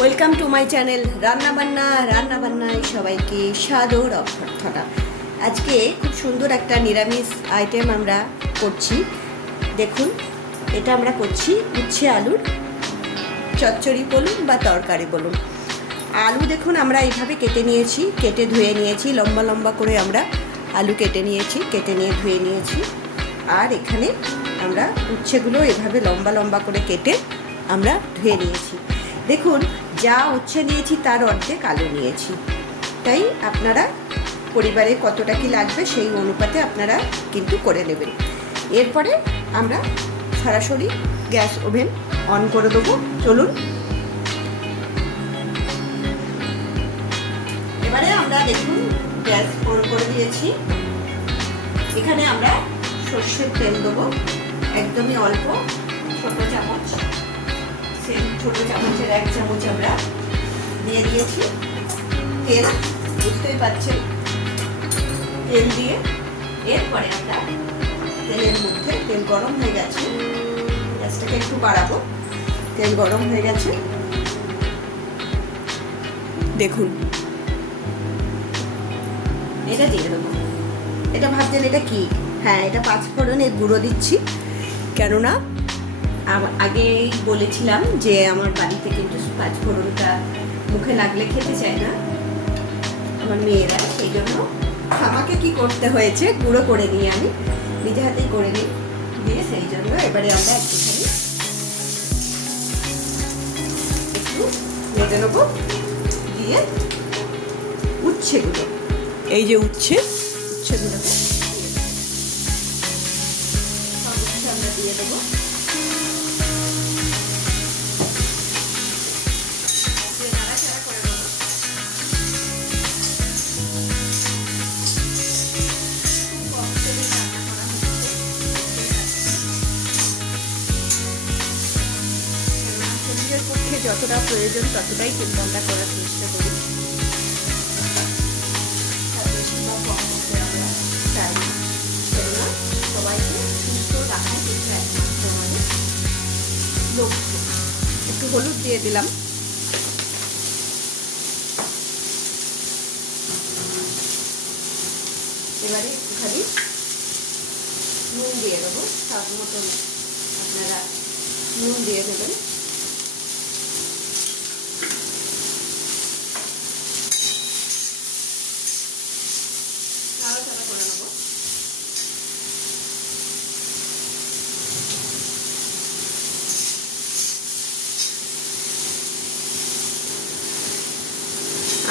Welcome to my channel রান্নাবান্নায় সবাইকে সাদর অভ্যর্থনা। আজকে খুব সুন্দর একটা নিরামিষ আইটেম আমরা করছি। দেখুন, এটা আমরা করছি উচ্ছে আলুর চচ্চড়ি বলুন বা তরকারি বলুন। আলু দেখুন আমরা এইভাবে কেটে নিয়েছি, কেটে ধুয়ে নিয়েছি, লম্বা লম্বা করে আমরা আলু কেটে নিয়েছি, কেটে নিয়ে ধুয়ে নিয়েছি। আর এখানে আমরা উচ্ছেগুলো এভাবে লম্বা লম্বা করে কেটে আমরা ধুয়ে নিয়েছি। দেখুন, যা উচ্ছে নিয়েছি তার অর্ধেক আলু নিয়েছি, তাই আপনারা পরিবারে কতটা কি লাগবে সেই অনুপাতে আপনারা কিন্তু করে নেবেন। এরপরে আমরা সরাসরি গ্যাস ওভেন অন করে দেবো। চলুন, এবারে আমরা দেখুন গ্যাস অন করে দিয়েছি। এখানে আমরা সর্ষের তেল দেবো, একদমই অল্প, ছোট চামচ, সেই ছোট চামচের 1 চামচ আমরা দিয়ে দিয়েছি তেল। বুঝতেই পারছেন, তেল দিয়ে এরপরে আমরা তেলের মধ্যে, তেল গরম হয়ে গেছে, গ্যাসটাকে একটু বাড়াবো, তেল গরম হয়ে গেছে। দেখুন, এটা দিয়ে দেবো। এটা ভাবছেন এটা কি? হ্যাঁ, এটা 5 ফোড়নের গুঁড়ো দিচ্ছি, কেননা আগেই বলেছিলাম যে আমার বাড়িতে কিন্তু 5 ফোড়নটা মুখে লাগলে খেতে চায় না আমার মেয়েরা, সেই জন্য আমাকে কি করতে হয়েছে, গুঁড়ো করে নিয়ে আমি নিজে হাতেই করে নিই, দিয়ে সেই জন্য এবারে আমরা একটুখানি একটু নেবো, দিয়ে উচ্ছেগুলো, এই যে উচ্ছেগুলোকে আমরা দিয়ে দেবো। পক্ষে যতটা প্রয়োজন ততটাই কিন্তু আমরা করার চেষ্টা করি, সবাইকে সুস্থ রাখার কিন্তু একমাত্র আমাদের লক্ষ্য। একটু হলুদ দিয়ে দিলাম, এবারে একটুখানি নুন দিয়ে দেবো, স্বাদ মতন আপনারা নুন দিয়ে দেবেন। নাড়াচাড়া করে নেবো।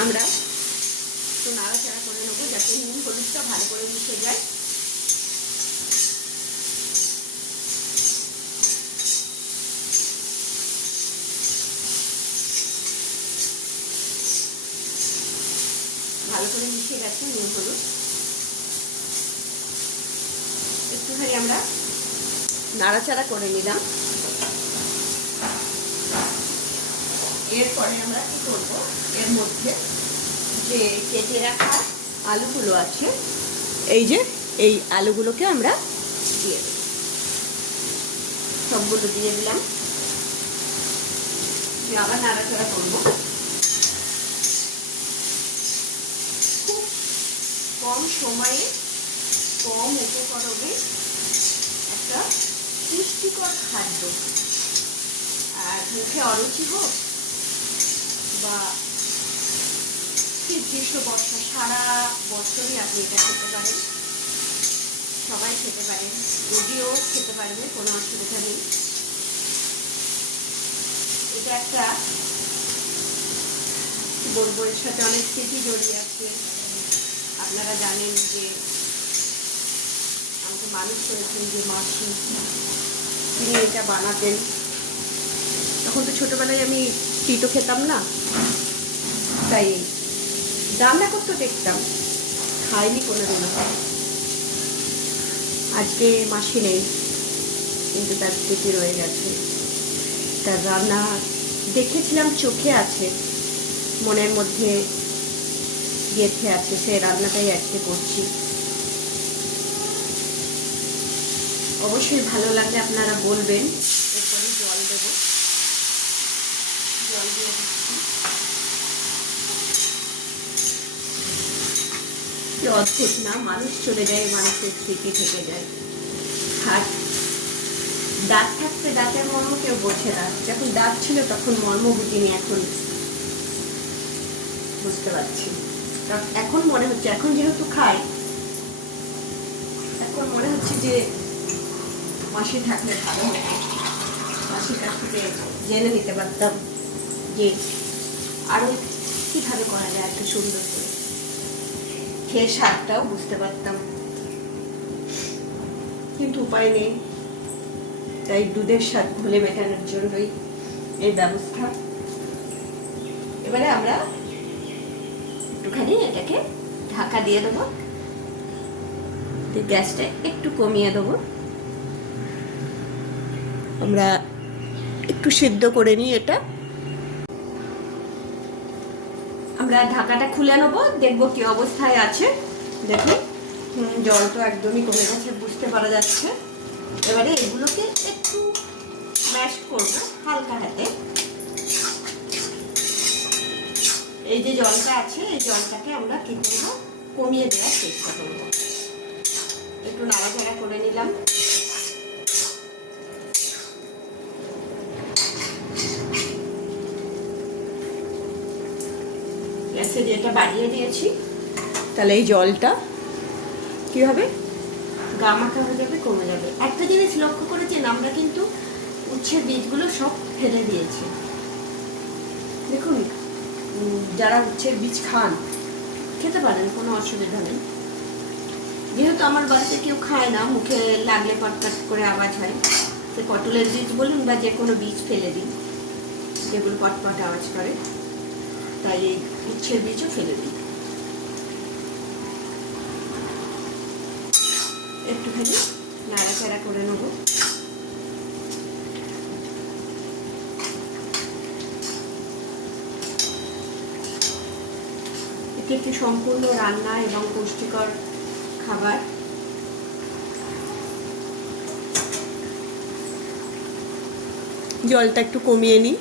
আমরা একটু নাড়াচাড়া করে নেবো যাতে নুন হলুদটা ভালো করে মিশে যায়। ভালো করে মিশে গেছে নুন হলুদ। একটুখানি আমরা নাড়াচাড়া করে নিলাম। এরপরে আমরা কি করব, এর মধ্যে যে কেটে রাখা আলুগুলো আছে, এই যে এই আলুগুলোকে আমরা দিয়ে দেব। সবগুলো দিয়ে দিলাম, দিয়ে আবার নাড়াচাড়া করবো। খুব কম সময়ে কম উপকরণে একটা পুষ্টিকর খাদ্য, আর মুখে অরুচি হোক বা গ্রীষ্ম বর্ষা সারা বছরই আপনি এটা খেতে পারেন, সবাই খেতে পারেন, রোগীও খেতে পারবে, কোনো অসুবিধা নেই। এটা একটা কি বলবো, এর সাথে অনেক স্মৃতি জড়িয়ে আছে। আপনারা জানেন যে আমাকে মানুষ করেছেন যে মাসি, তিনি এটা বানাতেন। তখন তো ছোটোবেলায় আমি পিঠো খেতাম না, তাই রান্না করতে দেখতাম, খাইনি কোনোদিনও। আজকে মাসি নেই, কিন্তু তার স্মৃতি রয়ে গেছে। তার রান্না দেখেছিলাম, চোখে আছে, মনের মধ্যে গেঁথে আছে, সেই রান্নাটাই আজকে করছি। অবশ্যই ভালো লাগলে আপনারা বলবেন। এরপরে জল দেবো, জল জল দিয়ে দিচ্ছি। কি অদ্ভুত না, মানুষ চলে যায়, মানুষের স্মৃতি থেকে যায়। আর দাঁত থাকতে দাঁতের মর্ম কেউ বোঝে না। যখন দাঁত ছিল তখন মর্ম বুঝিনি, এখন বুঝতে পারছি। এখন মনে হচ্ছে, এখন যেহেতু খাই, এখন মনে হচ্ছে যে মাসি থাকলে ভালো হতো। মাসির কাছ থেকে জেনে নিতে পারতাম যে আরো কিভাবে করা যায় এত সুন্দর করে, খেয়ে স্বাদটাও বুঝতে পারতাম, কিন্তু উপায় নেই। তাই দুধের স্বাদ ঘুলে মেটানোর জন্যই এই ব্যবস্থা। এবারে আমরা একটুখানি এটাকে ঢাকা দিয়ে দেবো, গ্যাসটা একটু কমিয়ে দেবো। আমরা একটু সিদ্ধ করে নিই এটা। আমরা ঢাকাটা খুলে নেবো, দেখবো কি অবস্থায় আছে। দেখুন জল তো একদমই কমে গেছে, বুঝতে পারা যাচ্ছে। এবারে এগুলোকে একটু ম্যাশ করবো হালকা হাতে। এই যে জলটা আছে, এই জলটাকে আমরা কি করবো, কমিয়ে দেওয়ার চেষ্টা করবো। একটু নাড়াচাড়া করে নিলাম। গ্যাসে যেটা বাড়িয়ে দিয়েছি, তাহলে এই জলটা কি হবে, গামাখা হয়ে যাবে, কমে যাবে। একটা জিনিস লক্ষ্য করেছেন, আমরা কিন্তু উচ্ছের বীজগুলো সব ফেলে দিয়েছি। দেখুন, যারা উচ্ছের বীজ খান খেতে পারেন, কোনো অসুবিধা নেই। যেহেতু আমার বাড়িতে কেউ খায় না, মুখে লাগলে পটপট করে আওয়াজ হয়, সে পটলের বীজ বলুন বা যে কোনো বীজ ফেলে দিই যেগুলো পটপট আওয়াজ করে, তাই এই উচ্ছের বীজও ফেলে দিই। একটুখানি নাড়াচাড়া করে নেব। এটি একটি সম্পূর্ণ রান্না এবং পুষ্টিকর খাবার। জলটা একটু কমিয়ে নিই।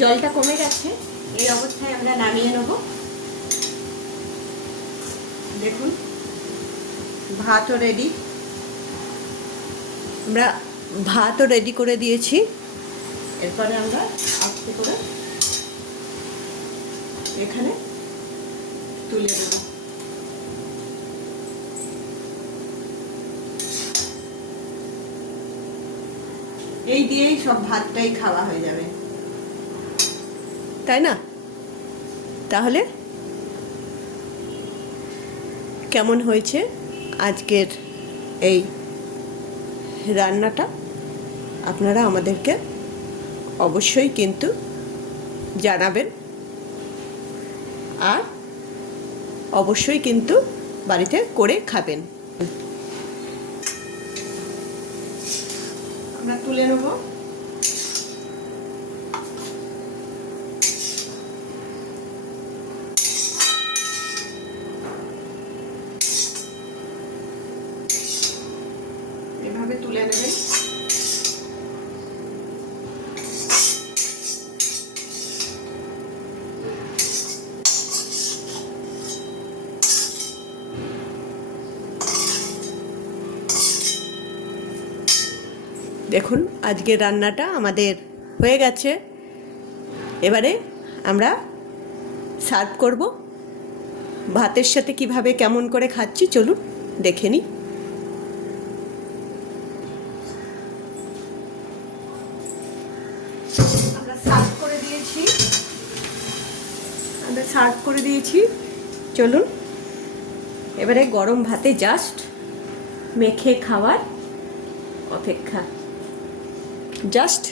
জলটা কমে গেছে, এই অবস্থায় আমরা নামিয়ে নেব। দেখুন ভাতও রেডি, আমরা ভাতও রেডি করে দিয়েছি। এরপরে আমরা আস্তে করে এখানে তুলে দেব। এই দিয়েই সব ভাতটাই খাওয়া হয়ে যাবে, তাই না? তাহলে কেমন হয়েছে আজকের এই রান্নাটা, আপনারা আমাদেরকে অবশ্যই কিন্তু জানাবেন, আর অবশ্যই কিন্তু বাড়িতে করে খাবেন। আমরা তুলে নেব। এভাবে তুলে নেবেন। দেখুন আজকের রান্নাটা আমাদের হয়ে গেছে। এবারে আমরা সার্ভ করব। ভাতের সাথে কিভাবে কেমন করে খাচ্ছি চলুন দেখে নিই। আমরা সার্ভ করে দিয়েছি, চলুন এবারে গরম ভাতে জাস্ট মেখে খাওয়ার অপেক্ষা। জাস্ট